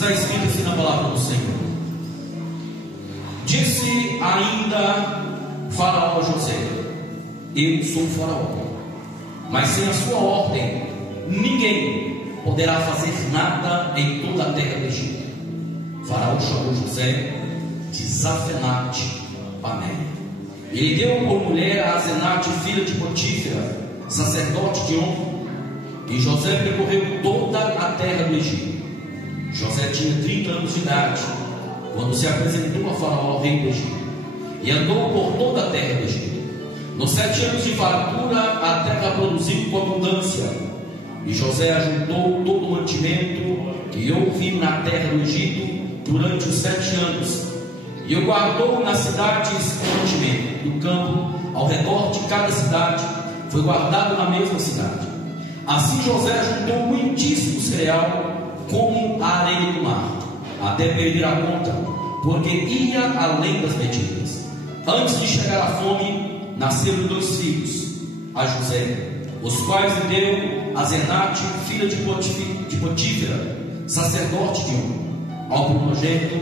Está escrito assim na palavra do Senhor: disse ainda Faraó a José: eu sou Faraó, mas sem a sua ordem ninguém poderá fazer nada em toda a terra do Egito. Faraó chamou José de Zafenate Paneia. Ele deu por mulher a Asenate, filha de Potífera, sacerdote de On. E José percorreu toda a terra do Egito. José tinha 30 anos de idade quando se apresentou a Faraó, rei do Egito, e andou por toda a terra do Egito. Nos 7 anos de fartura, a terra produziu com abundância, e José ajuntou todo o mantimento que houve na terra do Egito durante os 7 anos, e o guardou nas cidades com mantimento. Do campo ao redor de cada cidade foi guardado na mesma cidade. Assim José ajuntou muitíssimo cereal, como a areia do mar, até perder a conta, porque ia além das medidas. Antes de chegar a fome, nasceram 2 filhos a José, os quais lhe deu Asenate, filha de Potífera, sacerdote de On. Ao primogênito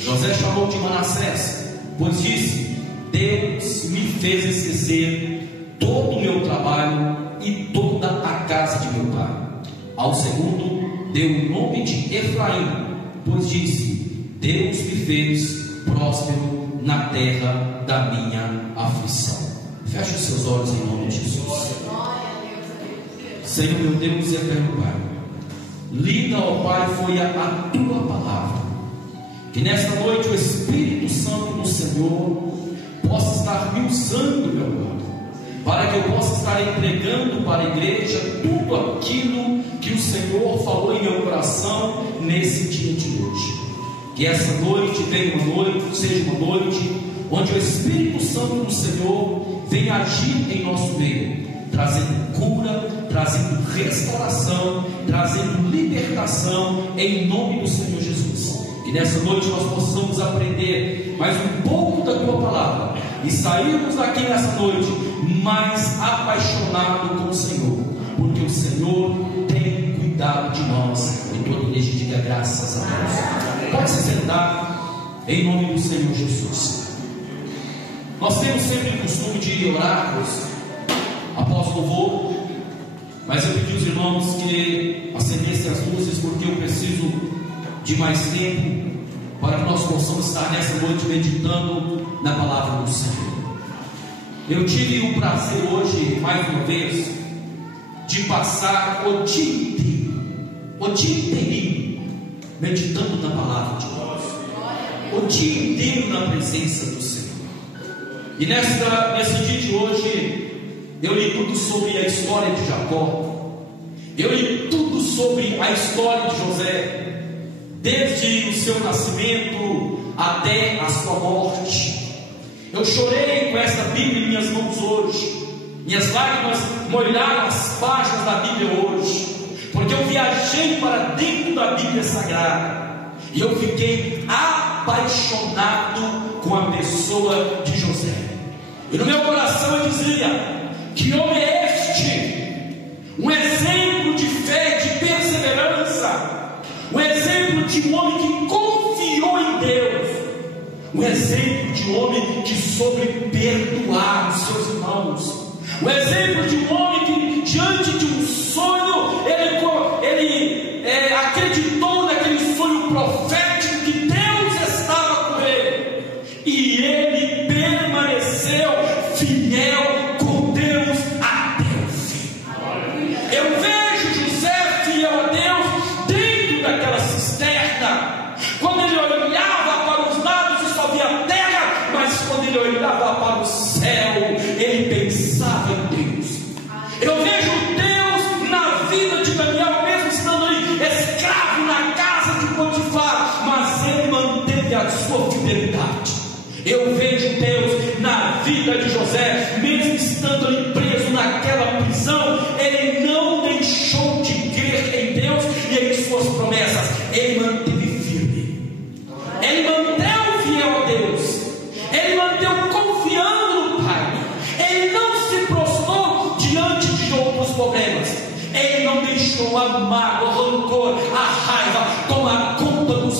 José chamou de Manassés, pois disse: Deus me fez esquecer todo o meu trabalho e toda a casa de meu pai. Ao segundo deu o nome de Efraim, pois disse: Deus me fez próspero na terra da minha aflição. Feche os seus olhos em nome de Jesus. Senhor meu Deus e eterno Pai, lida, ó Pai, foi a tua palavra. Que nesta noite o Espírito Santo do Senhor possa estar me usando, meu Pai, para que eu possa estar entregando para a igreja tudo aquilo que o Senhor falou em meu coração nesse dia de hoje. Que essa noite seja uma noite onde o Espírito Santo do Senhor venha agir em nosso meio, trazendo cura, trazendo restauração, trazendo libertação, em nome do Senhor Jesus. Que nessa noite nós possamos aprender mais um pouco da tua palavra e sairmos daqui nessa noite mais apaixonado com o Senhor, porque o Senhor tem cuidado de nós. E toda a igreja diga graças a Deus. Pode se sentar em nome do Senhor Jesus. Nós temos sempre o costume de orarmos após o louvor, mas eu pedi aos irmãos que acendessem as luzes, porque eu preciso de mais tempo para que nós possamos estar nessa noite meditando na palavra do Senhor. Eu tive o prazer hoje, mais uma vez, de passar o dia inteiro meditando na palavra de Deus, o dia inteiro na presença do Senhor. E nesse dia de hoje eu li tudo sobre a história de Jacó, eu li tudo sobre a história de José, desde o seu nascimento até a sua morte. Eu chorei com esta Bíblia em minhas mãos hoje, minhas lágrimas molharam as páginas da Bíblia hoje, porque eu viajei para dentro da Bíblia Sagrada e eu fiquei apaixonado com a pessoa de José. E no meu coração eu dizia: que homem é este? Um exemplo de fé, de perseverança, um exemplo de um homem que confiou em Deus, um exemplo de um homem que soube perdoar os seus irmãos, um exemplo de um homem que diante de um sonho ele acreditou naquele sonho profético que Deus estava com ele, e ele permaneceu fiel com Deus até o fim. Eu vejo José fiel a Deus dentro daquela cisterna, quando ele olhava para os lados e só via a terra, mas quando ele olhava para o céu, ele pensava em Deus. Eu vejo Deus na vida de Daniel, mesmo estando ali escravo na casa de Potifar, mas ele manteve a sua fidelidade. Eu vejo Deus na vida de José, mesmo estando ali preso naquela prisão, ele não deixou de crer em Deus e em suas promessas, ele manteve firme, ele manteve fiel a Deus, ele manteve confiando no Pai, ele não se prostrou diante de outros problemas, ele não deixou a mágoa, o rancor, a raiva tomar conta do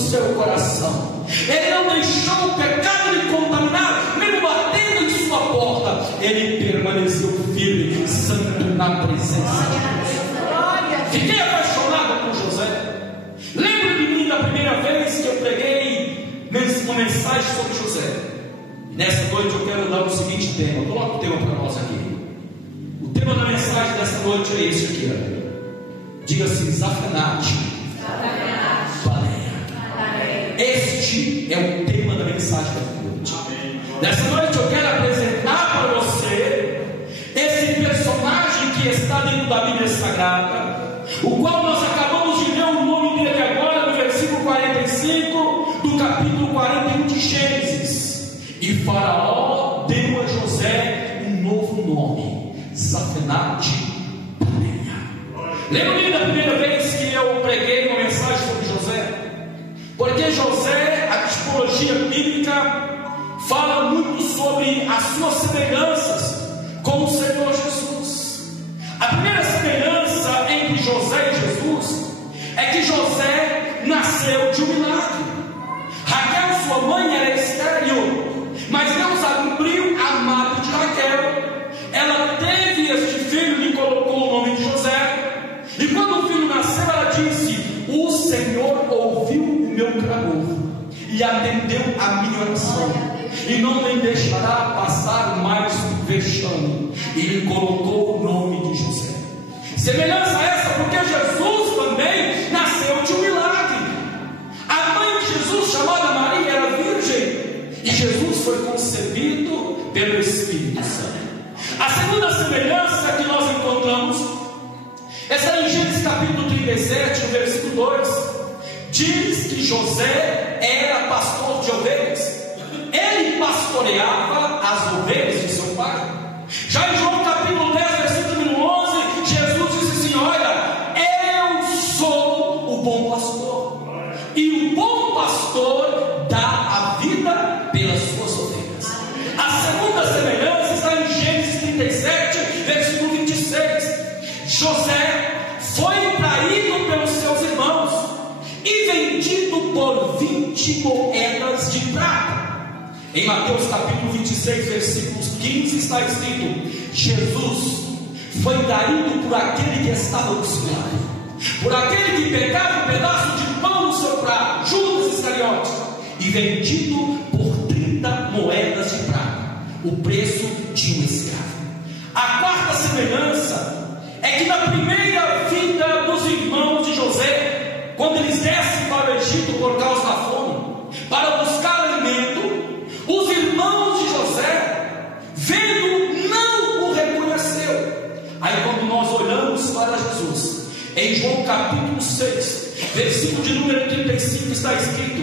ele permaneceu firme, santo na presença de Deus. Fiquei apaixonado por José. Lembro de mim da primeira vez que eu preguei uma mensagem sobre José. Nessa noite eu quero dar o seguinte tema. Coloca o tema para nós aqui. O tema da mensagem dessa noite é esse aqui, ó. Diga assim: Zafenate, Baleia. Este é o tema da mensagem dessa noite. Nessa noite eu quero apresentar para você esse personagem que está dentro da Bíblia Sagrada, o qual nós acabamos de ver o nome dele agora no versículo 45 do capítulo 41 de Gênesis. E Faraó deu a José um novo nome: Zafenate Baleia. Lembra-me da primeira vez que eu preguei uma mensagem sobre José? Porque José, a tipologia bíblica fala muito sobre as suas semelhanças com o Senhor Jesus. A primeira semelhança entre José e Jesus é que José nasceu de um milagre. Raquel, sua mãe, era estéril, mas Deus abriu a madre de Raquel. Ela teve este filho e colocou o nome de José. E quando o filho nasceu, ela disse: o Senhor ouviu o meu clamor e atendeu a minha oração, e não me deixará passar mais um vexame. E lhe colocou o nome de José. Semelhança essa, porque Jesus também nasceu de um milagre. A mãe de Jesus, chamada Maria, era virgem, e Jesus foi concebido pelo Espírito Santo. A segunda semelhança que nós encontramos está em Gênesis capítulo 37, no versículo 2. Diz que José era pastor de ovelhas. Ele pastoreava as ovelhas de seu pai. Já em João capítulo 10, versículo 11, Jesus disse assim: olha, eu sou o bom pastor, e o bom pastor dá a vida pelas suas ovelhas. A segunda semelhança está em Gênesis 37, versículo 26. José foi traído pelos seus irmãos e vendido por 20 moedas de prata. Em Mateus capítulo 26, versículos 15 está escrito: Jesus foi traído por aquele que estava buscando, por aquele que pegava um pedaço de pão no seu prato, Judas Iscariote, e vendido por 30 moedas de prata, o preço de um escravo. A quarta semelhança é que na primeira vinda dos irmãos de José, quando eles descem para o Egito por causa da fome, para buscar alimento, os irmãos de José, vendo, não o reconheceu. Aí quando nós olhamos para Jesus, em João capítulo 6, versículo de número 35 está escrito,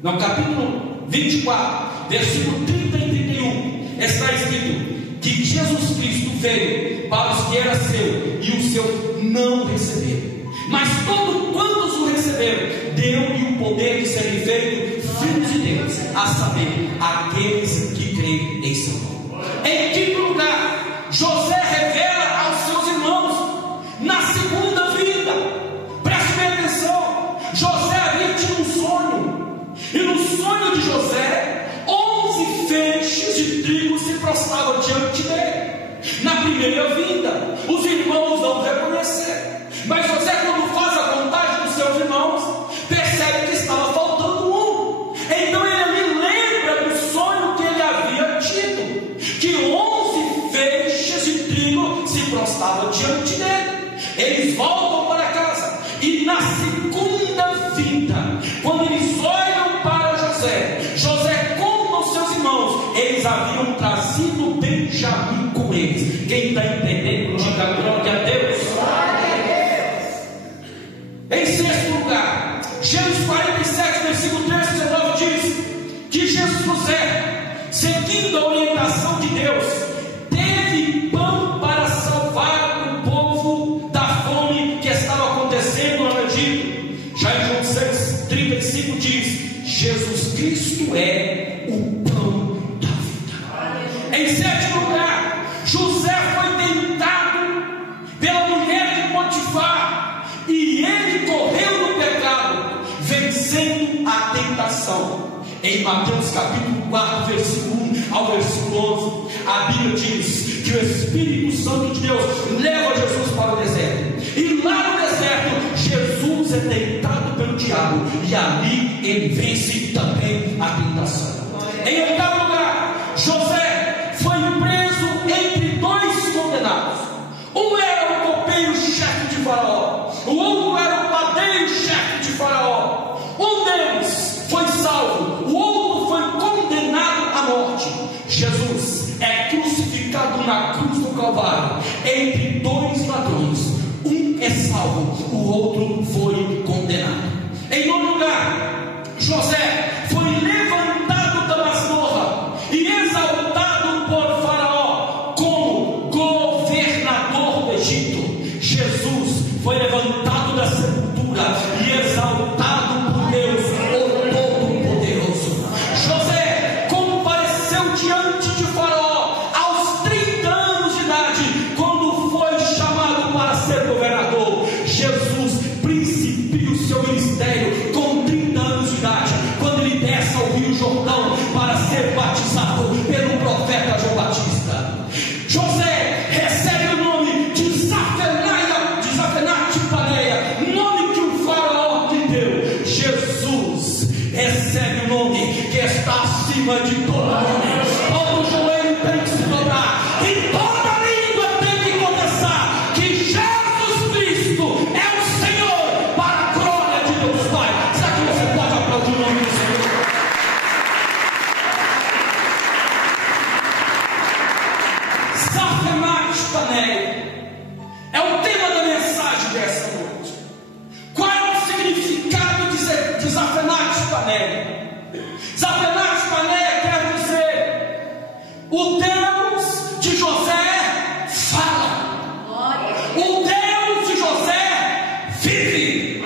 no capítulo 24, versículo 30 e 31, está escrito que Jesus Cristo veio para os que era seu, e os seus não receberam. Mas todos quantos o receberam, deu-lhe o poder de serem feitos filhos de Deus, a saber, aqueles que creem em seu nome. Em quinto lugar, José revela aos seus irmãos na segunda vinda. Preste bem atenção. José havia tido um sonho, e no sonho de José, 11 feixes de trigo se prostravam diante dele. Na primeira vinda, os irmãos não reconheceram, mas José, quando faz a contagem dos seus irmãos, percebe que estava faltando um. Então ele lembra do sonho que ele havia tido, que 11 feixes de trigo se prostravam diante dele. Eles voltam para casa, e na segunda vinda, quando eles olham para José, José conta aos seus irmãos, eles haviam trazido Benjamim com eles. Quem está entendendo, diga glória a Deus. Em sexto lugar, Gênesis 47, versículo 13 e 19 diz que José, seguindo a orientação de Deus, teve pão para salvar o povo da fome que estava acontecendo lá no Egito. Já em João 6, 35 diz: Jesus Cristo é o pão da vida. Em sétimo lugar, José foi tentado pela mulher de Potifar, e ele correu no pecado, vencendo a tentação. Em Mateus capítulo 4, versículo 1 ao versículo 11, a Bíblia diz que o Espírito Santo de Deus leva Jesus para o deserto, e lá no deserto Jesus é tentado pelo diabo, e ali ele vence também a tentação. Em oitavo lugar, José foi preso entre dois condenados. Um era o copeiro-chefe de Faraó, o outro era o padeiro-chefe de Faraó. Um deles foi salvo, o outro foi condenado à morte. Jesus é crucificado na cruz do Calvário entre dois ladrões. Um é salvo, o outro foi condenado. Em nono lugar, José foi levantado da masmorra e exaltado por Faraó como governador do Egito. Jesus foi levantado da sepultura e exaltado por Deus, o Todo-Poderoso. José compareceu diante de Faraó aos 30 anos de idade, quando foi chamado para ser governador. Jesus principia o seu ministério com 30 anos de idade, quando ele desce ao Rio Jordão para ser batizado pelo profeta João Batista. José recebe o nome de Zafenate-Paneia, nome que o Faraó lhe deu. Jesus recebe o nome que está acima de todo nome. Todo joelho tem que se dobrar e toda língua tem que confessar que Jesus Cristo é o Senhor, para a glória de Deus Pai. Será que você pode aplaudir o nome do Senhor? Zafenate-Paneia é o tema da mensagem dessa noite. Qual é o significado de Zafenate-Paneia? Zafenate-Paneia quer dizer: o Deus de José fala, o Deus de José vive,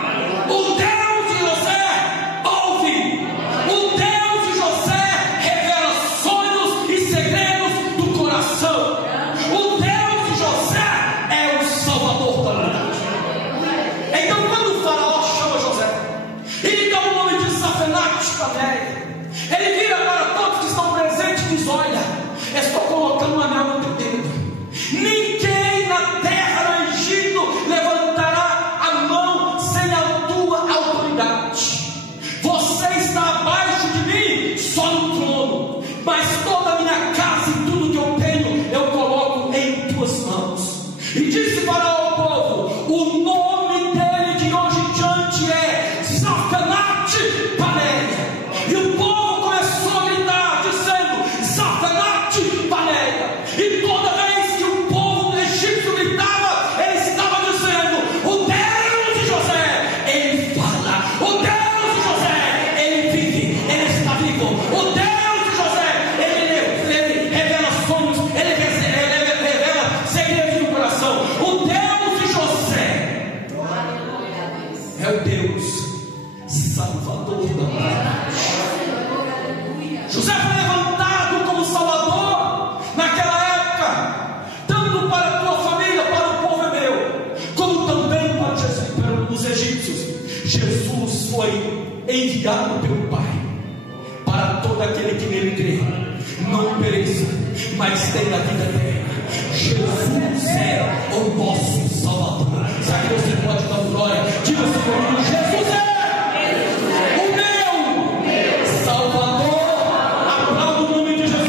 o Deus de José ouve, o Deus de José revela sonhos e segredos do coração. O Deus de José é o Salvador da humanidade. Então, quando o Faraó chama José, ele dá o nome de Zafenate-Paneia, ele vira para todos que estão presentes e diz: olha, estou colocando um anel no teu dedo. Ninguém na terra do Egito levantará a mão sem a tua autoridade. Você está abaixo de mim só no trono, mas toda a minha casa e tudo que eu tenho eu coloco em tuas mãos. E disse Faraó ao povo: o nome dele de hoje em diante é Zafenate-Paneia. E o povo começou a gritar, dizendo: Zafenate-Paneia. E toda vez que o povo egípcio gritava, ele estava dizendo: o Deus de José, ele fala. O Deus de José, ele vive, ele está vivo. O Deus de José, ele revela sonhos, ele revela segredos do coração. O Deus de José é o Deus Salvador da humanidade. José foi levantado como Salvador naquela época, tanto para a tua família, para o povo hebreu, como também para os egípcios. Jesus foi enviado pelo Pai para todo aquele que nele crê não pereça, mas tenha vida eterna. Jesus é o nosso Salvador. Será que você pode dar glória? Diga assim comigo: Jesus é o meu Salvador. Aplauda o nome de Jesus.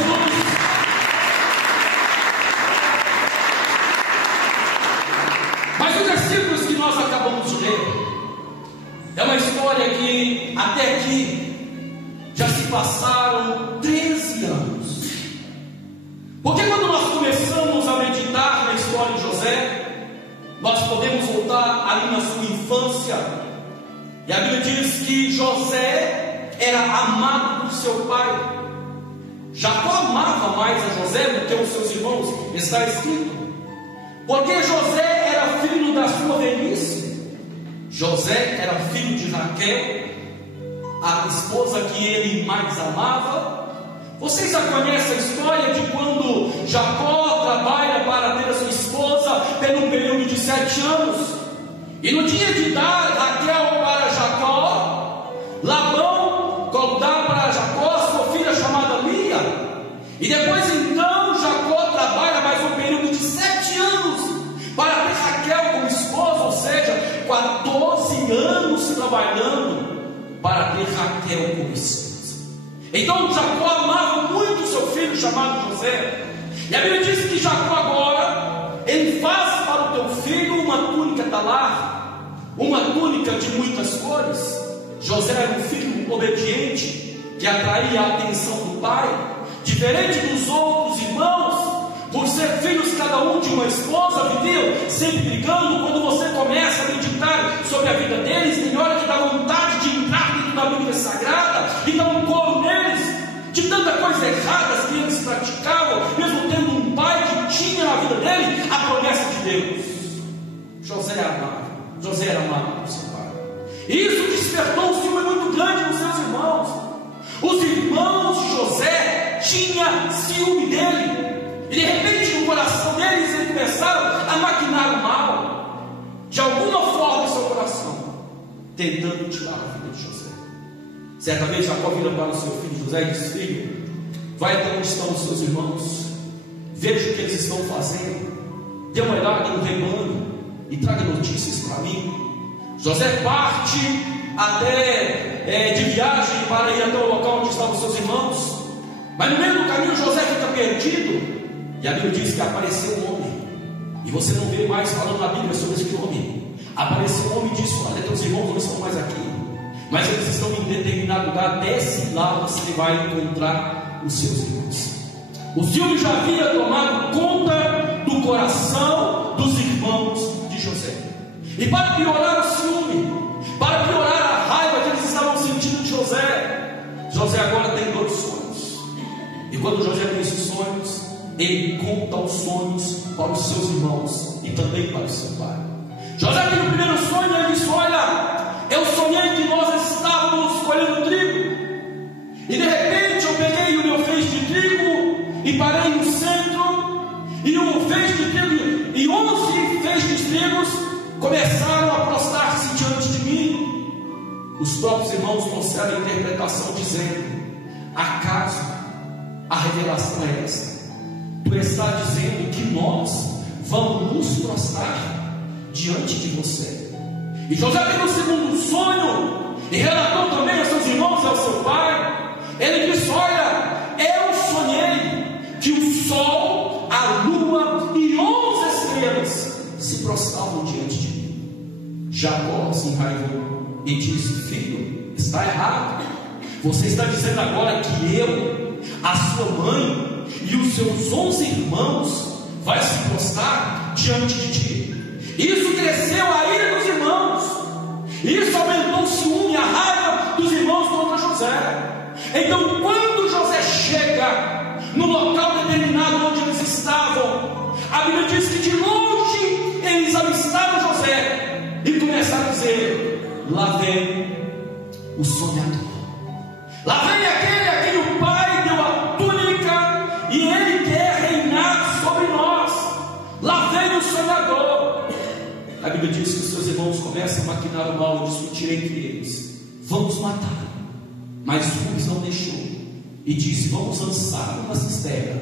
Mas os versículos que nós acabamos de ler é uma história que até aqui já se passaram 13 anos. Porque quando nós começamos a meditar na história de José, nós podemos voltar ali na sua infância, e a Bíblia diz que José era amado por seu pai. Jacó amava mais a José do que os seus irmãos, está escrito, porque José era filho da sua velhice. José era filho de Raquel, a esposa que ele mais amava. Vocês já conhecem a história de quando Jacó trabalha para ter a sua esposa pelo período de 7 anos, e no dia de dar Raquel para Jacó, Labão dá para Jacó sua filha chamada Lia, e depois então Jacó 12 anos trabalhando para ter Raquel como esposa. Então Jacó amava muito seu filho chamado José. E a Bíblia diz que Jacó agora, ele faz para o teu filho uma túnica talar, uma túnica de muitas cores. José era um filho obediente, que atraía a atenção do pai, diferente dos outros irmãos. Por ser filhos cada um de uma esposa, viviam sempre brigando. Quando você começa a meditar sobre a vida deles, tem hora que dá vontade de entrar dentro da Bíblia Sagrada e dar um coro neles, de tanta coisa errada que eles praticavam, mesmo tendo um pai que tinha na vida dele a promessa de Deus. José era amado por seu pai. E isso despertou um ciúme muito grande nos seus irmãos. Os irmãos de José tinham ciúme dele. E de repente no coração deles eles começaram a maquinar o mal, de alguma forma em seu coração, tentando tirar a vida de José. Certa vez Jacó vira para o seu filho José e diz: filho, vai até onde estão os seus irmãos, veja o que eles estão fazendo, dê uma olhada no rebanho e traga notícias para mim. José parte até de viagem para ir até o local onde estavam os seus irmãos, mas no meio do caminho José fica perdido. E a Bíblia diz que apareceu um homem, e você não vê mais falando na Bíblia sobre esse homem. Apareceu um homem e disse: olha, teus irmãos não estão mais aqui, mas eles estão em determinado lugar, desce lá, você vai encontrar os seus irmãos. O ciúme já havia tomado conta do coração dos irmãos de José. E para piorar o ciúme, para piorar a raiva que eles estavam sentindo de José agora tem 2 sonhos. E quando José tem esses sonhos, ele conta os sonhos para os seus irmãos e também para o seu pai. José, no primeiro sonho, ele disse: olha, eu sonhei que nós estávamos colhendo trigo, e de repente eu peguei o meu feixe de trigo e parei no centro, e o feixe de trigo e 11 feixes de trigos começaram a prostrar-se diante de mim. Os próprios irmãos trouxeram a interpretação dizendo: acaso a revelação é esta? Tu está dizendo que nós vamos nos prostrar diante de você. E José teve um segundo sonho e relatou também aos seus irmãos e ao seu pai. Ele disse: olha, eu sonhei que o sol, a lua e 11 estrelas se prostravam diante de mim. Jacó se enraivou e disse: filho, está errado. Você está dizendo agora que eu, a sua mãe e os seus 11 irmãos vai se prostrar diante de ti. Isso cresceu a ira dos irmãos, isso aumentou o ciúme, a raiva dos irmãos contra José. Então quando José chega no local determinado onde eles estavam, a Bíblia diz que de longe eles avistaram José e começaram a dizer: lá vem o sonhador, lá vem aquele a quem o pai deu a túnica e ele quer reinar sobre nós. Lá vem o sonhador. A Bíblia diz que os seus irmãos começam a maquinar o mal e discutir entre eles: vamos matar. Mas Rubens não deixou e disse: vamos lançar uma cisterna,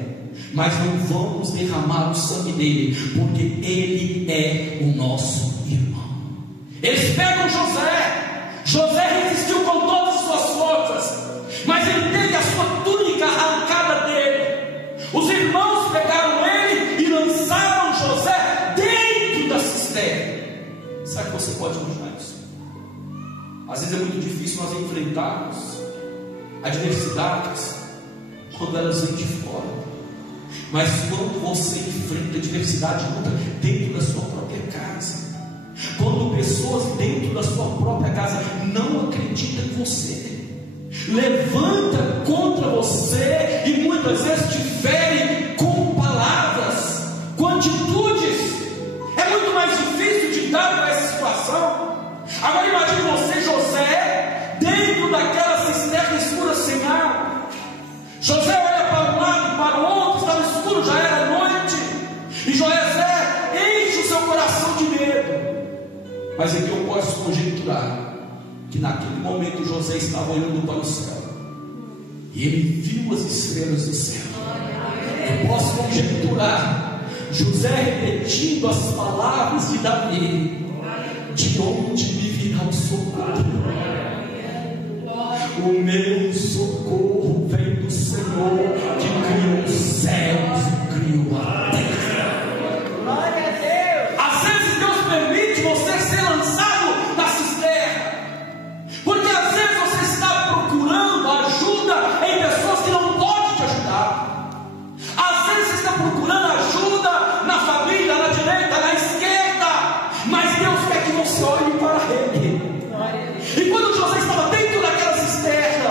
mas não vamos derramar o sangue dele, porque ele é o nosso irmão. Eles pegam José resistiu com todas as suas forças, mas ele teve a sua túnica arrancada dele. Os irmãos pegaram ele e lançaram José dentro da cisterna. Será que você pode imaginar isso? Às vezes é muito difícil nós enfrentarmos adversidades quando elas vêm de fora, mas quando você enfrenta adversidade dentro da sua própria casa, quando pessoas dentro da sua própria casa não acreditam em você, levanta contra você e muitas vezes te fere com palavras, com atitudes, é muito mais difícil de lidar com essa situação. Agora imagine você, José, dentro daquela cisterna escura sem água. José olha para um lado, para o outro, estava escuro, já era noite, e José enche o seu coração de medo. Mas aqui eu posso conjecturar que naquele momento José estava olhando para o céu e ele viu as estrelas do céu. Eu posso conjecturar José repetindo as palavras de Davi: de onde me virá o socorro. O meu socorro vem do Senhor, que criou os céus e criou a terra. Glória a Deus. Às vezes Deus permite você ser lançado na cisterna, porque às vezes você está procurando ajuda em pessoas que não podem te ajudar. Às vezes você está procurando ajuda na família, na direita, na esquerda, mas Deus quer que você olhe para Ele. E quando José estava dentro daquela cisterna,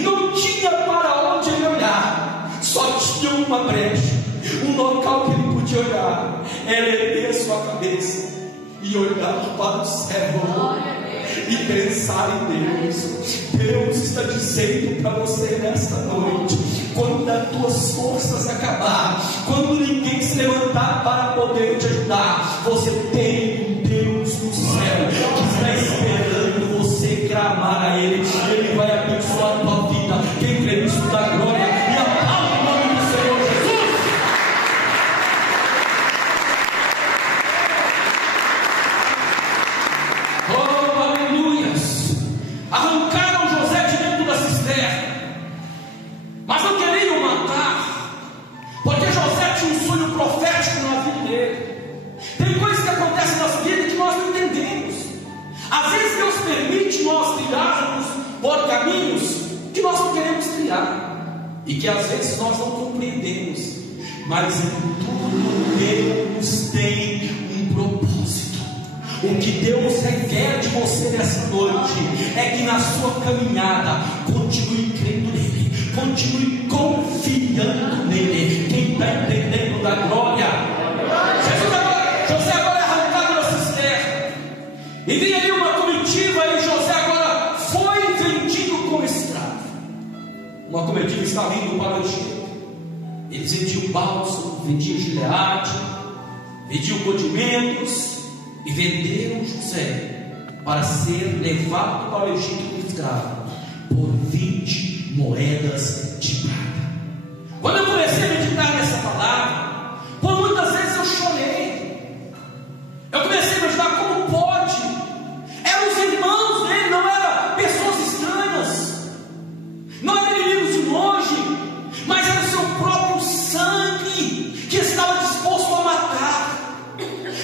não tinha para onde ele olhar, só tinha uma brecha, um local que ele podia olhar, era erguer sua cabeça e olhar para o céu e pensar em Deus. Deus está dizendo para você nesta noite: quando as tuas forças acabar, quando ninguém se levantar para poder te ajudar, você tem um Deus no céu que está esperando você clamar a Ele. Ele vai abençoar a tua vida. Quem crê nisso dá glória e aplaude o nome do Senhor Jesus. Oh, aleluias! Arrancaram José de dentro da cisterna, mas não queriam matar, porque José tinha um sonho profético na vida dele. Tem coisas que acontecem na nossa vida que nós não entendemos. Às vezes Deus permite nós trilharmos por caminhos que nós não queremos trilhar, e que às vezes nós não compreendemos, mas em tudo Deus tem um propósito. O que Deus requer de você nessa noite é que na sua caminhada continue crendo nele, continue confiando nele. Quem está entendendo da glória? José agora é arrancado da cisterna, e vem ali uma comitiva, e José agora foi vendido como escravo. Uma comitiva está vindo para o Egito. Eles vendiam bálsamo, vendiam gileade, vendiam condimentos, e venderam José para ser levado para o Egito como escravo por 20 moedas de prata. Quando eu comecei a meditar nessa palavra, por muitas vezes eu chorei. Eu comecei a imaginar como pode. Eram os irmãos dele, não eram pessoas estranhas, não eram inimigos de longe, mas era o seu próprio sangue que estava disposto a matar.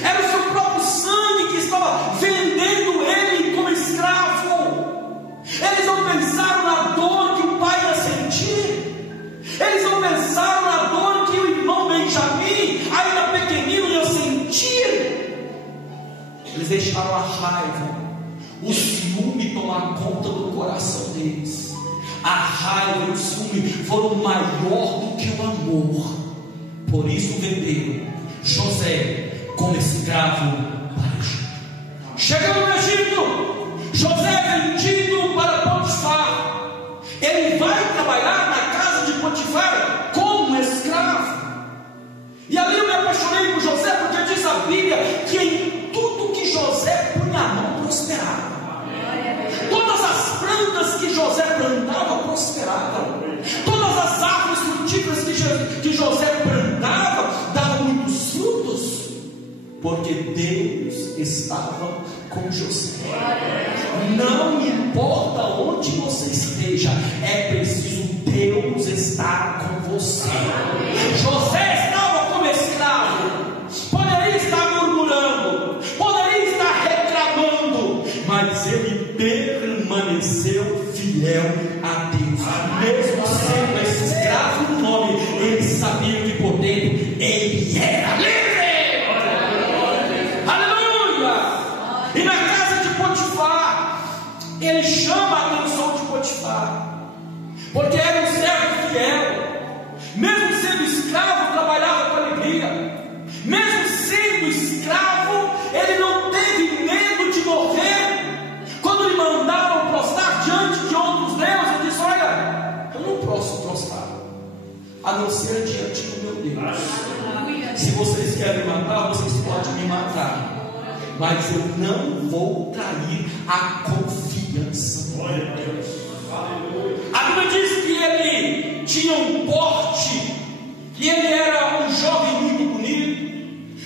Era o seu próprio sangue que estava vendendo ele como escravo. Eles não pensaram na dor que o pai ia sentir. Eles não pensaram na dor que o irmão Benjamim, ainda pequenino, ia sentir. Eles deixaram a raiva, o ciúme tomar conta do coração deles. A raiva e o ciúme foram maior do que o amor. Por isso venderam José como escravo para o Egito. Chegando no Egito, José é vendido para Potifar. Ele vai trabalhar na casa de Potifar como escravo. E ali eu me apaixonei por José, porque diz a Bíblia que em tudo que José punha a mão prosperava. Todas as plantas que José plantava prosperavam. Todas as árvores frutíferas que José plantava davam muitos frutos, porque Deus estava com José. Não importa onde você esteja, é preciso Deus estar com você. José estava como escravo, poderia estar murmurando, poderia estar reclamando, mas ele permaneceu fiel a Deus. Mesmo sendo escravo no nome, ele sabia que por dentro ele era livre. Aleluia! E na casa de Potifar, ele chama a atenção de Potifar, porque era um servo fiel. Mesmo sendo escravo, trabalhava com alegria. Mesmo sendo escravo, ele não teve medo de morrer. Quando lhe mandaram prostrar diante de outros deuses, ele disse: olha, eu não posso prostrar, a não ser diante do meu Deus. Se vocês querem me matar, vocês podem me matar, mas eu não vou trair a confiança. A Bíblia diz que ele tinha um porte, que ele era um jovem muito bonito,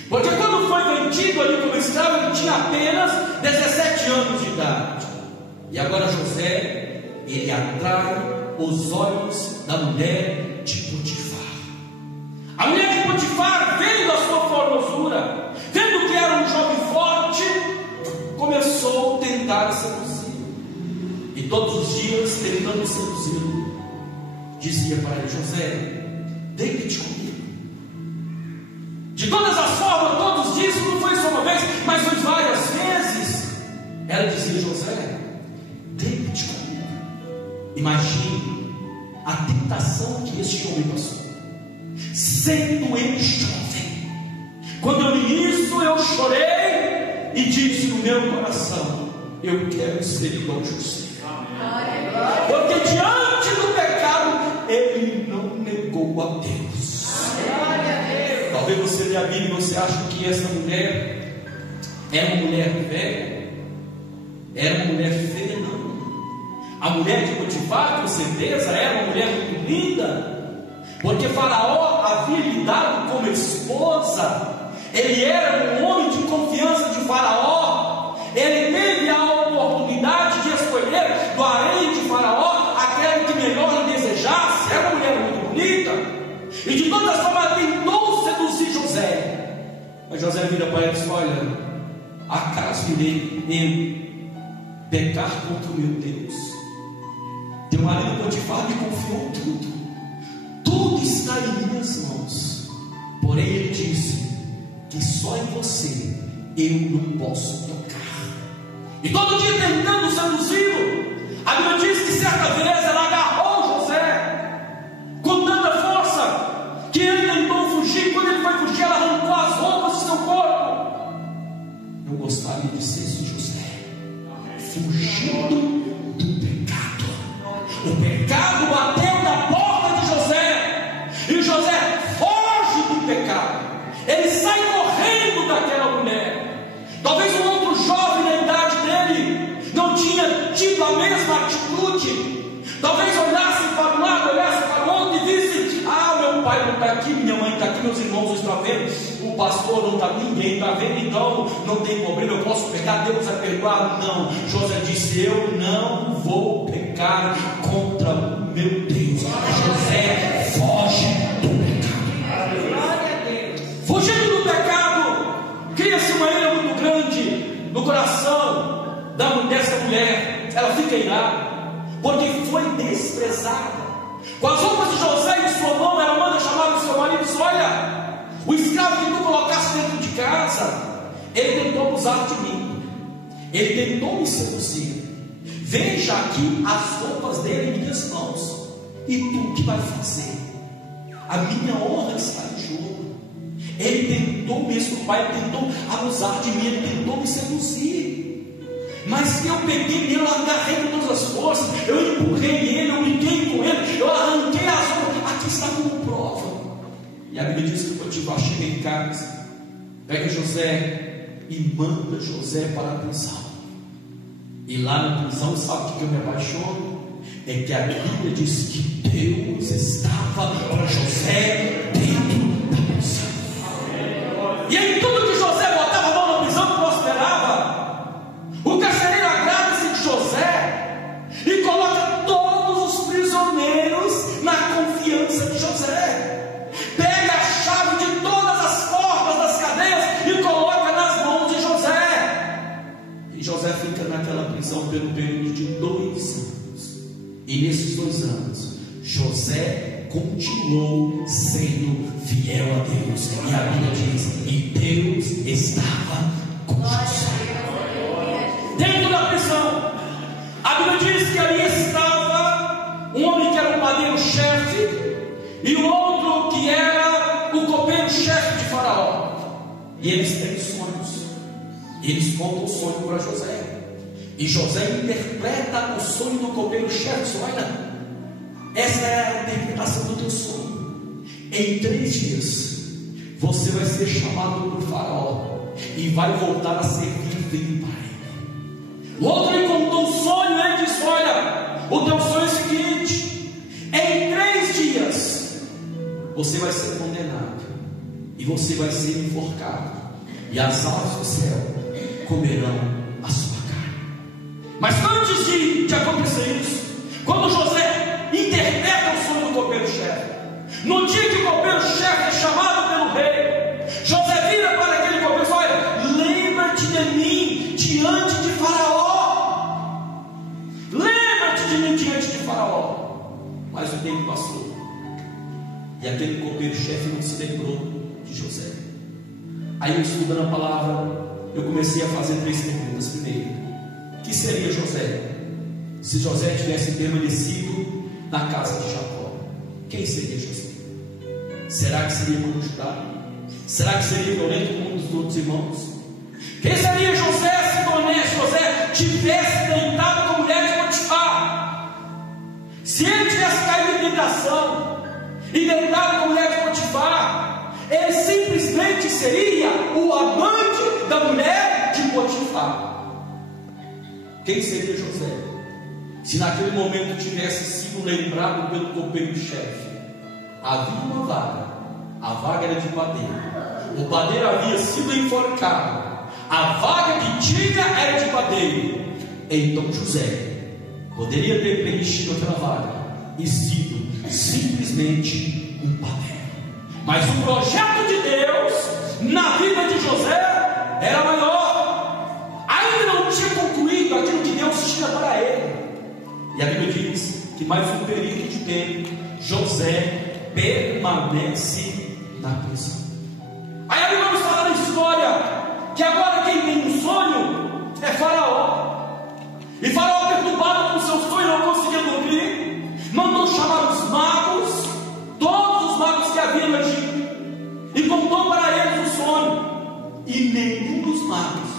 porque quando foi vendido ali como escravo, ele tinha tinha apenas 17 anos de idade. E agora José, ele atrai os olhos da mulher de Potifar. A mulher de Potifar, vendo a sua formosura, vendo que era um jovem forte, começou a tentar seduzir. E todos os dias, tentando seduzi-lo, dizia para ele: José, deite comigo. De todas as formas, todos os dias, não foi só uma vez, mas foi várias vezes. Ela dizia: José, deite comigo. Imagine a tentação que este homem passou. Sendo ele jovem, quando eu li isso, eu chorei e disse no meu coração: eu quero ser igual a José. Porque diante do pecado, ele não negou a Deus. Talvez você lê a Bíblia e você acha que essa mulher era uma mulher velha, era uma mulher feia. Não. A mulher de Potifar, com certeza, era uma mulher muito linda, porque Faraó havia lhe dado como esposa. Ele era um homem de confiança de Faraó. Ele teve a oportunidade de escolher do harém de Faraó aquela que melhor lhe desejasse. Era uma mulher muito bonita, e de todas as formas tentou seduzir José. Mas José vira para ele e diz: olha, acaso irei eu pecar contra o meu Deus? Teu marido Potifar me confiou tudo está em minhas mãos. Porém ele disse que só em você eu não posso tocar. E todo dia tentando seduzi-lo, a Bíblia diz que certa vez ela agarrou José com tanta força que ele tentou fugir. Quando ele foi fugir, ela arrancou as roupas do seu corpo. Eu gostaria de ser esse José, fugindo do pecado. O pecado bateu na porta de José, e José foge do pecado. Ele sai correndo daquela mulher. Talvez um outro jovem na idade dele não tinha tido a mesma atitude. Talvez olhasse para um lado, olhasse para o outro e disse: ah, meu pai não está aqui, minha mãe está aqui, meus irmãos não estão vendo, o pastor não está, ninguém está vendo, então não tem problema, eu posso pecar, Deus vai perdoar. Não, José disse: eu não vou pecar contra o meu Deus. José foge do pecado. Fugindo do pecado, cria-se uma ira muito grande no coração dessa mulher. Ela fica irada, porque foi desprezada. Com as roupas de José em sua mão, ela manda chamar o seu marido e diz: olha, o escravo que tu colocaste dentro de casa, ele tentou abusar de mim, ele tentou me seduzir. Veja aqui as roupas dele em minhas mãos, e tu o que vai fazer? A minha honra está em jogo. Ele tentou mesmo, pai, ele tentou abusar de mim, ele tentou me seduzir. Mas eu peguei nele, eu agarrei com todas as forças, eu empurrei ele, eu briguei com ele, eu arranquei as roupas. Aqui está como prova. E a Bíblia diz que Potifar chega em casa, pega José e manda José para a prisão. E lá na prisão, sabe o que eu me apaixono? É que a Bíblia diz que Deus estava com José dentro da prisão. E em tudo que José botava a mão na prisão, prosperava. O carcereiro agrada-se de José e coloca todos os prisioneiros na confiança de José. Pega a chave de todas as portas das cadeias e coloca nas mãos de José. E José fica naquela prisão pelo período de 2 anos. E nesses 2 anos, José continuou sendo fiel a Deus. E a Bíblia diz: e Deus estava com José. Dentro da prisão, a Bíblia diz que ali estava um homem que era o padeiro-chefe e o outro que era o copeiro-chefe de Faraó. E eles têm sonhos. E eles contam o sonho para José. E José interpreta o sonho do copeiro-chefe. Diz: olha, essa é a interpretação do teu sonho. Em 3 dias você vai ser chamado por Faraó e vai voltar a servir bem pai. O outro lhe contou um sonho, ele disse: olha, o teu sonho é o seguinte: em 3 dias você vai ser condenado e você vai ser enforcado, e as aves do céu comerão a sua carne. Mas antes de acontecer isso, quando José interpreta o sonho do copeiro-chefe, no dia que o copeiro-chefe é chamado pelo rei, José vira para aquele copeiro e diz: olha, lembra-te de mim diante de Faraó. Lembra-te de mim diante de Faraó. Mas o tempo passou e aquele copeiro-chefe não se lembrou de José. Aí eu, estudando a palavra, eu comecei a fazer 3 perguntas. Primeiro, o que seria José se José tivesse permanecido na casa de Jacó? Quem seria José? Será que seria como Judá? Será que seria violento como um dos outros irmãos? Quem seria José se José tivesse deitado com a mulher de Potifar? Se ele tivesse caído em tentação e deitado com a mulher de Potifar, ele simplesmente seria o amante da mulher de Potifar. Quem seria José se naquele momento tivesse sido lembrado pelo copeiro-chefe? Havia uma vaga, a vaga era de padeiro, o padeiro havia sido enforcado, a vaga que tinha era de padeiro. Então José poderia ter preenchido aquela vaga e sido simplesmente um padeiro. Mas o projeto de Deus na vida de José era maior. Ainda não tinha concluído aquilo que Deus tinha para ele. E a Bíblia diz que mais um período de tempo José permanece na prisão. Aí a Bíblia nos fala na história que agora quem tem um sonho é Faraó. E Faraó, perturbado com seu sonho, não conseguia dormir, mandou chamar os magos, todos os magos que havia no Egito, e contou para eles o sonho. E nenhum dos magos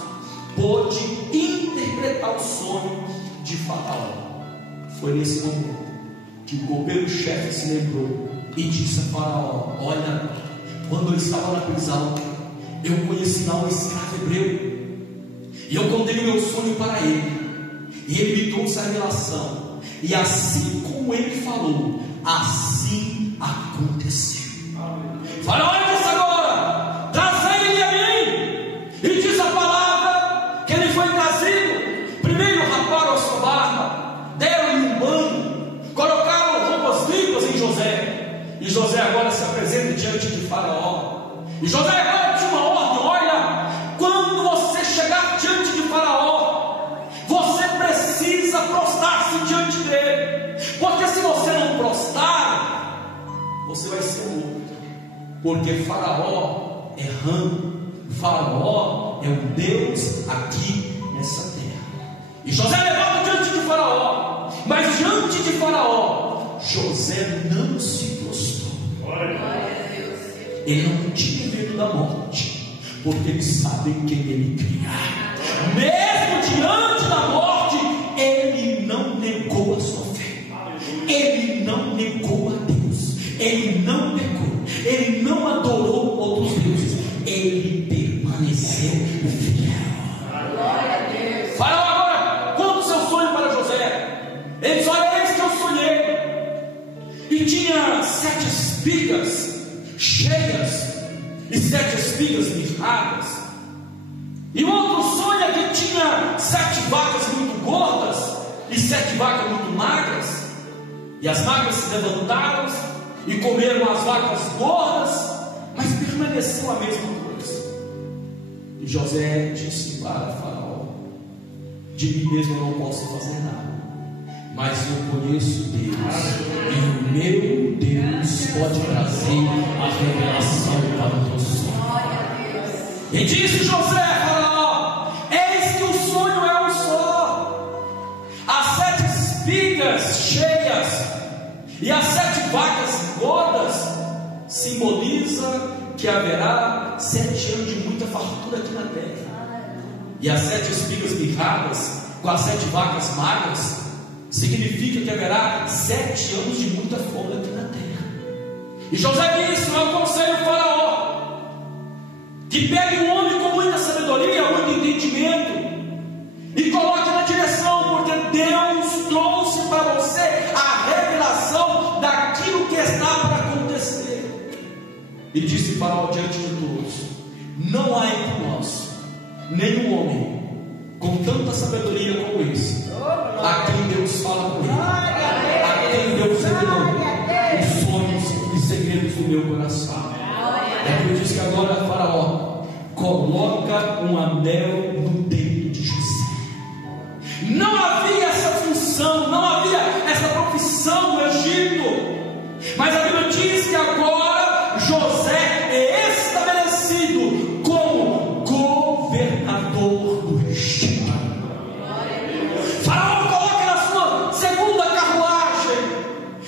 pôde interpretar o sonho de Faraó. Foi nesse momento que o copeiro-chefe se lembrou e disse a Faraó: olha, quando eu estava na prisão, eu conheci lá um escravo hebreu, e eu contei o meu sonho para ele, e ele me trouxe a revelação, e assim como ele falou, assim aconteceu. Faraó disse agora: trazei ele a mim. E diz a palavra que ele foi trazido. Primeiro raparam a sua barba, deram-lhe um banho, colocaram roupas limpas em José. E José agora se apresenta diante de Faraó. E José agora tinha uma ordem: olha, quando você chegar diante de Faraó, você precisa prostrar-se diante dele, porque se você não prostrar, você vai ser morto. Porque Faraó é Ram, Faraó é um Deus aqui nessa terra. E José levava diante de Faraó, mas diante de Faraó, José não se prostrou. Ele não tinha medo da morte, porque ele sabe quem ele cria. Mesmo diante da morte, ele não negou a sua fé, ele não negou a Deus, ele não pecou, ele não adorou outros deuses, ele permaneceu fiel. Glória a Deus. Faraó agora conta o seu sonho para José. Ele diz: olha, eis que eu sonhei, e tinha 7 espigas cheias e 7 espigas mirradas. E o outro sonho é que tinha 7 vacas muito gordas e 7 vacas muito magras, e as magras se levantaram e comeram as vacas gordas, mas permaneceu a mesma coisa. E José disse para Faraó: de mim mesmo eu não posso fazer nada, mas eu conheço Deus, e o meu Deus pode trazer a revelação para o teu sonho. E disse José a Faraó: eis que o sonho é um só. As 7 espigas cheias e as 7 vacas gordas simboliza que haverá 7 anos de muita fartura aqui na terra. E as 7 espigas mirradas com as 7 vacas magras significa que haverá 7 anos de muita fome aqui na terra. E José disse: eu aconselho o Faraó que pegue um homem com muita sabedoria, muito entendimento, e coloque na direção, porque Deus trouxe para você a revelação daquilo que está para acontecer. E disse Faraó diante de todos: não há entre nós nenhum homem com tanta sabedoria como esse, a quem Deus fala com ele, a quem Deus revelou os sonhos e segredos do meu coração. É por isso que agora Faraó coloca um anel no dedo de José. Não havia essa função, não havia essa profissão no Egito, mas a Bíblia diz que agora José é estabelecido como governador do Egito. Faraó coloca na sua segunda carruagem.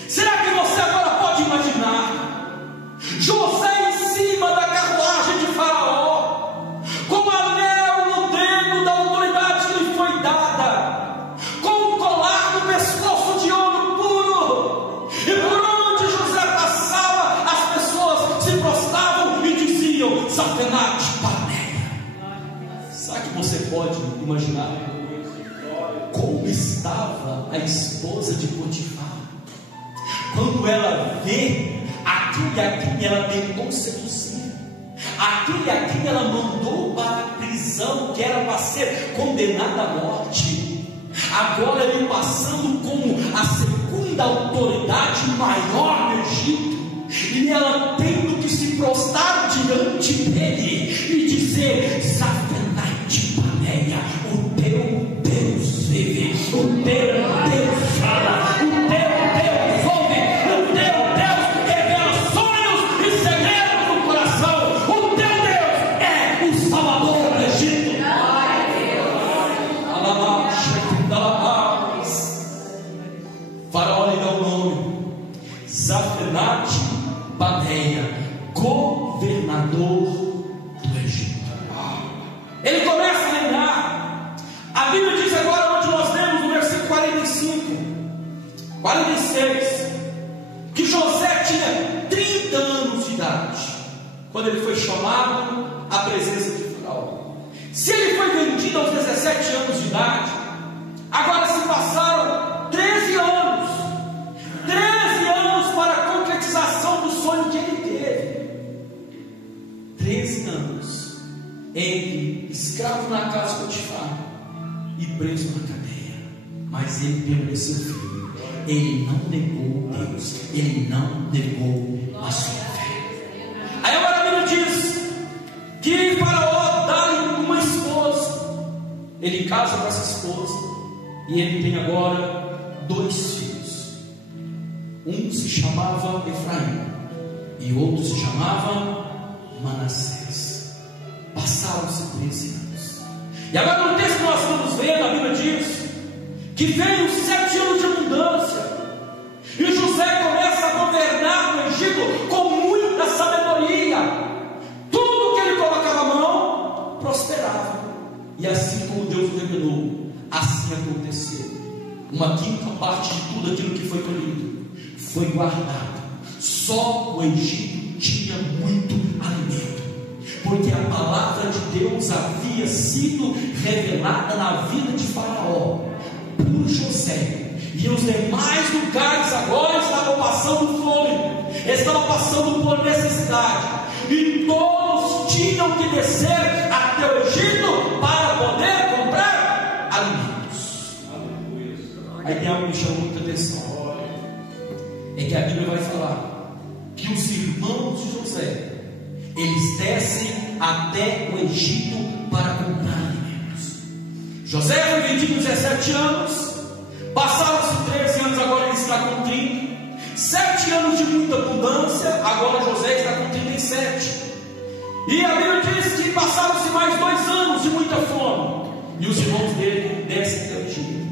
Será que você agora pode imaginar José em cima da carruagem de Faraó, com o anel no dedo da autoridade que lhe foi dada, com um colar no pescoço de ouro puro, e por onde José passava, as pessoas se prostravam e diziam: Safenate Paneia. Sabe que você pode imaginar como estava a esposa de Potifar quando ela vê aquele a quem ela tentou seduzir, aquele a quem ela mandou para a prisão, que era para ser condenada à morte, agora ele passando como a segunda autoridade maior no Egito, e ela tendo que se prostrar diante dele e dizer: Safenate Paneia, o teu Deus vive, o teu Deus fala, o teu Deus ouve, o teu Deus revela sonhos e segredos do coração, o teu Deus é o Salvador do Egito. Faraó lhe dá o nome Safenate Paneia, governador do Egito. Ele começa a reinar. A Bíblia diz agora, onde nós lemos no versículo 46, que José tinha 30 anos de idade quando ele foi chamado à presença de Faraó. Se ele foi vendido aos 17 anos de idade, agora se passaram 13 anos. 13 anos para a concretização do sonho que ele teve. 13 anos entre escravo na casa de Potifar e preso na cadeia, mas ele permaneceu firme. Ele não negou Deus, ele não negou a sua fé. Aí agora a Bíblia diz que Faraó dá-lhe uma esposa. Ele casa com essa esposa e ele tem agora 2 filhos. Um se chamava Efraim e outro se chamava Manassés. Passaram-se 13 anos. E agora no texto que nós estamos vendo, a Bíblia diz que veio 7 anos de abundância, e José começa a governar no Egito com muita sabedoria. Tudo que ele colocava a mão prosperava, e assim como Deus revelou, assim aconteceu. Uma quinta parte de tudo aquilo que foi colhido foi guardado. Só o Egito tinha muito alimento, porque a palavra de Deus havia sido revelada na vida de Faraó por José, e os demais lugares agora estavam passando fome, estavam passando por necessidade, e todos tinham que descer até o Egito para poder comprar alimentos. Aí tem algo que me chama muita atenção, é que a Bíblia vai falar que os irmãos de José, eles descem até o Egito para comprar alimentos. José foi vendido aos 17 anos, passaram-se 13 anos, agora ele está com 30. 7 anos de muita abundância, agora José está com 37. E a Bíblia diz que passaram-se mais 2 anos de muita fome, e os irmãos dele descem até o Egito.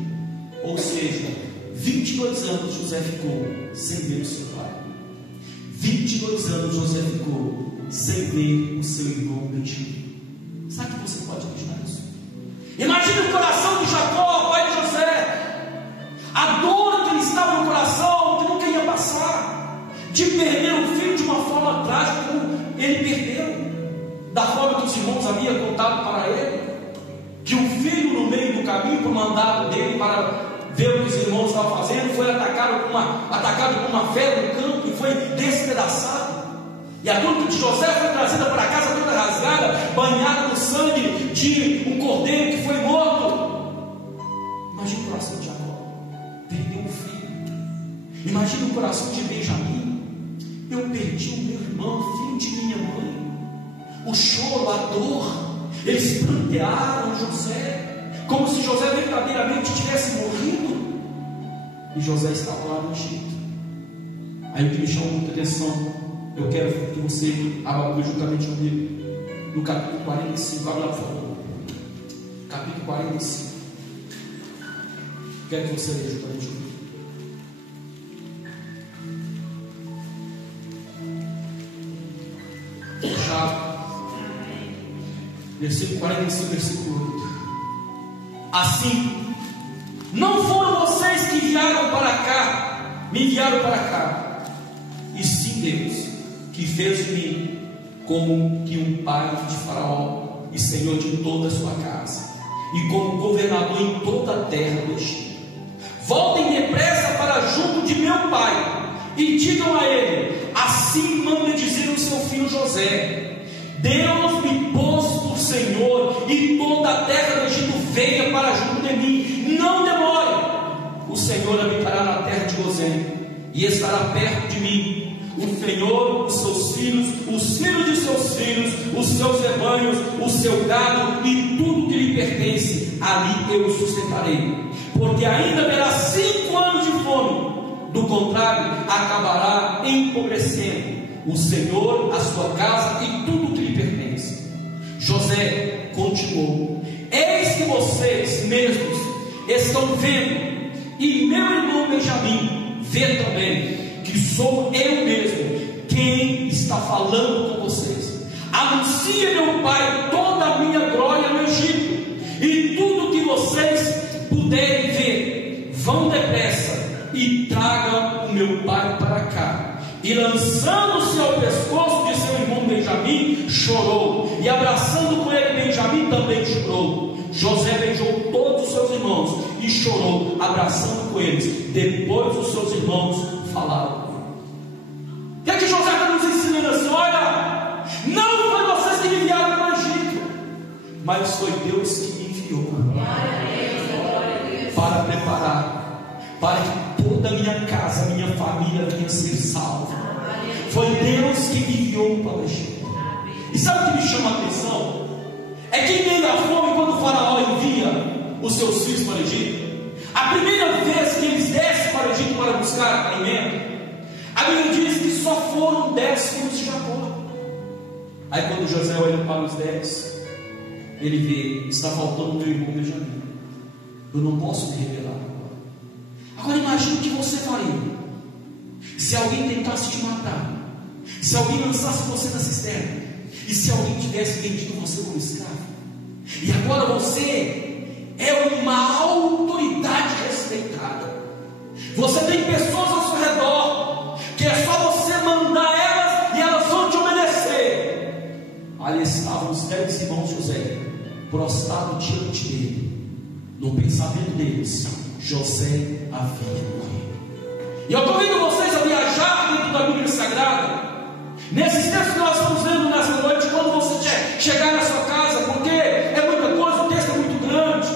Ou seja, 22 anos José ficou sem ver o seu pai. 22 anos José ficou sem ver o seu irmão Benjamim. Sabe que você pode imaginar isso? Imagine o coração de Jacó, pai de José, a dor que ele estava no coração, que nunca ia passar, de perder o filho de uma forma trágica como ele perdeu, da forma que os irmãos haviam contado para ele, que o filho no meio do caminho, por mandado dele para ver o que os irmãos estavam fazendo, foi atacado com uma fera no campo e foi despedaçado. E a túnica de José foi trazida para casa toda rasgada, banhada no sangue de um cordeiro que foi morto. Imagina o coração de Benjamim. Eu perdi o meu irmão, filho de minha mãe. O choro, a dor. Eles prantearam José, como se José verdadeiramente tivesse morrido. E José estava lá no Egito. Aí o que me chama muita atenção, eu quero que você abra juntamente comigo, no capítulo 45, abre lá por favor. Capítulo 45. Quero que você leia juntamente comigo. Versículo 45, versículo 8. Assim, não foram vocês que vieram para cá, me enviaram para cá, e sim Deus, que fez de mim como que um pai de Faraó e senhor de toda a sua casa, e como governador em toda a terra do Egito. Voltem depressa para junto de meu pai, e digam a ele: assim manda dizer o seu filho José: Deus me pôs por Senhor, e toda a terra do Egito venha para junto de mim. Não demore. O Senhor habitará na terra de Gozém, e estará perto de mim. O Senhor, os seus filhos, os filhos de seus filhos, os seus rebanhos, o seu gado e tudo que lhe pertence, ali eu o sustentarei. Porque ainda haverá 5 anos de fome, do contrário, acabará empobrecendo o Senhor, a sua casa e tudo que lhe pertence. José continuou: eis que vocês mesmos estão vendo, e meu irmão Benjamim vê também, que sou eu mesmo quem está falando com vocês. Anuncie meu pai toda a minha glória no Egito, e tudo que vocês puderem ver, vão depressa e tragam o meu pai para cá. E lançando-se ao pescoço de seu irmão Benjamim, chorou, e abraçando com ele Benjamim também chorou. José beijou todos os seus irmãos e chorou, abraçando com eles. Depois os seus irmãos falaram. O que é que José está nos ensinando assim? Olha, não foi vocês que me enviaram para o Egito, mas foi Deus que me enviou para preparar, para que toda a minha casa, minha família venha ser salva. Foi Deus que me enviou para o Egito. E sabe o que me chama a atenção? É que em meio da fome, quando o Faraó envia os seus filhos para o Egito, a primeira vez que eles descem para o Egito para buscar alimento, a Bíblia diz que só foram 10 filhos de Jacó. Aí quando José olha para os 10, ele vê: está faltando meu irmão Benjamim. Eu não posso me revelar agora. Agora imagine o que você faria se alguém tentasse te matar, se alguém lançasse você na cisterna, e se alguém tivesse vendido você como escravo. E agora você é uma autoridade respeitada. Você tem pessoas ao seu redor que é só você mandar elas e elas vão te obedecer. Ali estavam os 10 irmãos de José, prostrados diante dele. No pensamento deles, José havia morrido. E eu convido vocês a viajar dentro da Bíblia Sagrada, nesses textos que nós estamos vendo nessa noite, quando você chegar na sua casa, porque é muita coisa, o texto é muito grande.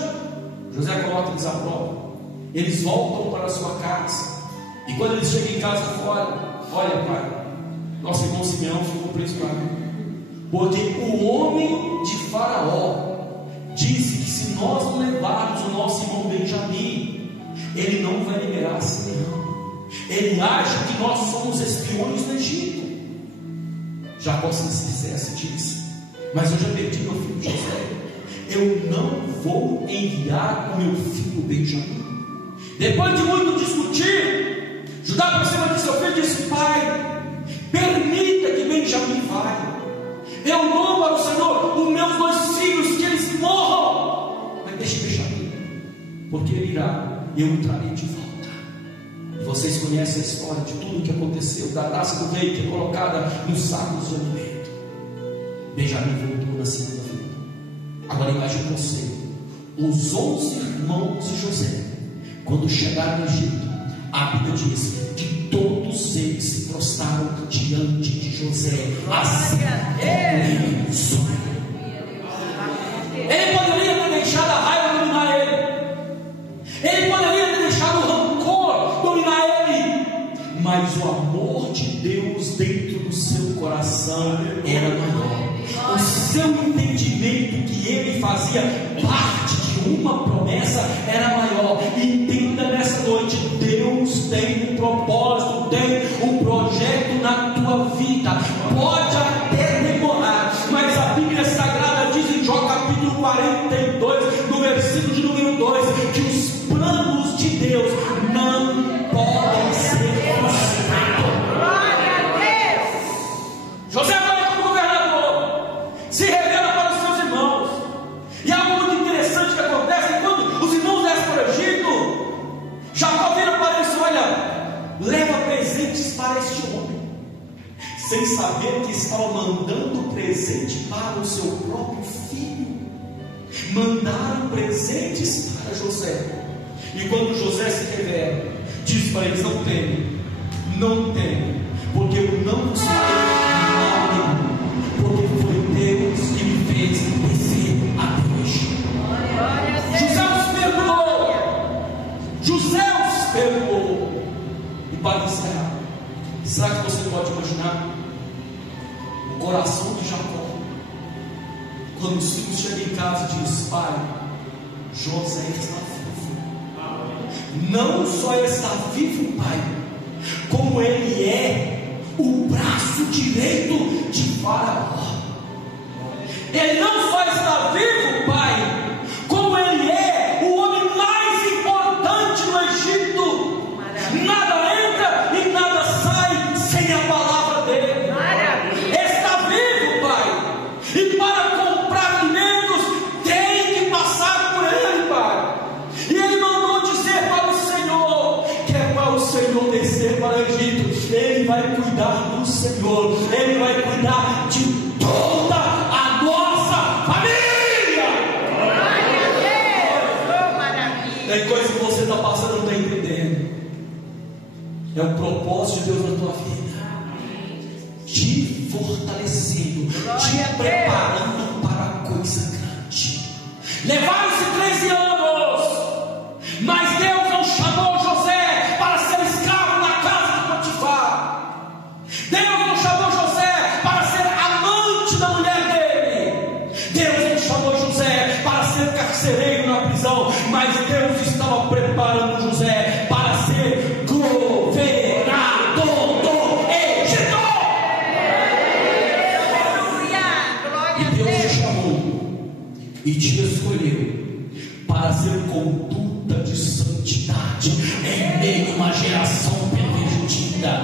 José coloca eles à prova. Eles voltam para a sua casa, e quando eles chegam em casa fora, olha pai, nosso irmão Simeão ficou preso lá, porque o homem de Faraó disse que se nós não levarmos o nosso irmão Benjamim, ele não vai liberar Simeão. Ele acha que nós somos espiões do Egito. Jacó se fizesse disse: mas eu já perdi meu filho José, eu não vou enviar o meu filho Benjamim. Depois de muito discutir, Judá para cima de seu filho disse: pai, permita que Benjamim vá. Eu dou para o Senhor os meus 2 filhos, que eles morram, mas deixe Benjamim, porque ele irá, e eu o trarei de volta. E vocês conhecem a história de tudo o que aconteceu, da taça do rei que é colocada nos sacos de alimento. Benjamim voltou na segunda vida. Agora imagine você, os 11 irmãos de José, quando chegaram no Egito, a Bíblia diz que todos eles se prostraram diante de José, assim como ele sonhou. Ele poderia ter deixado a raiva dominar ele, ele poderia ter deixado o rancor dominar ele, mas o amor de Deus dentro do seu coração era maior. O seu entendimento que ele fazia parte de uma promessa era maior. E entenda nessa noite: Deus tem um propósito, tem um projeto na tua vida. Pode até demorar, mas a Bíblia Sagrada diz em Jó capítulo 42, no versículo de número 2, que os planos de Deus não podem ser frustrados. Glória a Deus. José vai como governador, se revela para os seus irmãos, e algo muito interessante que acontece é quando os irmãos descem para o Egito, Jacó vira para eles: olha, leva presentes para este homem, sem saber que estava mandando presente para o seu próprio filho. Mandaram presentes para José, e quando José se revela, diz para eles: não tenho, porque eu não vos farei mal nenhum, porque foi Deus que me fez descer até hoje. José os perdoou. E para encerrar, será que você pode imaginar o coração de Jacó quando os filhos chegam em casa e dizem: pai, José está vivo. Não só está vivo, pai, como ele é o braço direito de Faraó. Ele não só está vivo, pai, como ele é o homem mais importante no Egito. Nada entra e nada sai sem a palavra dele. Está vivo, pai, e para comprar alimentos tem que passar por ele, pai. E ele mandou dizer para o Senhor que é para o Senhor descer para o Egito. Ele vai cuidar do Senhor, ele vai cuidar de toda a nossa família. Glória a Deus. Oh, maravilha. Tem coisa que você está passando e não está entendendo. É o propósito de Deus na tua vida, te fortalecendo, te preparando para a coisa grande. Levaram-se 13 anos, mas Deus não chamou José para ser escravo na casa de Potifar. Deus não chamou José para ser amante da mulher dele. Deus não chamou José para ser carcereiro na prisão, mas Deus estava preparando José para ser governador do Egito. E Deus te chamou e te escolheu para ser conduta de santidade em meio a uma geração pervertida.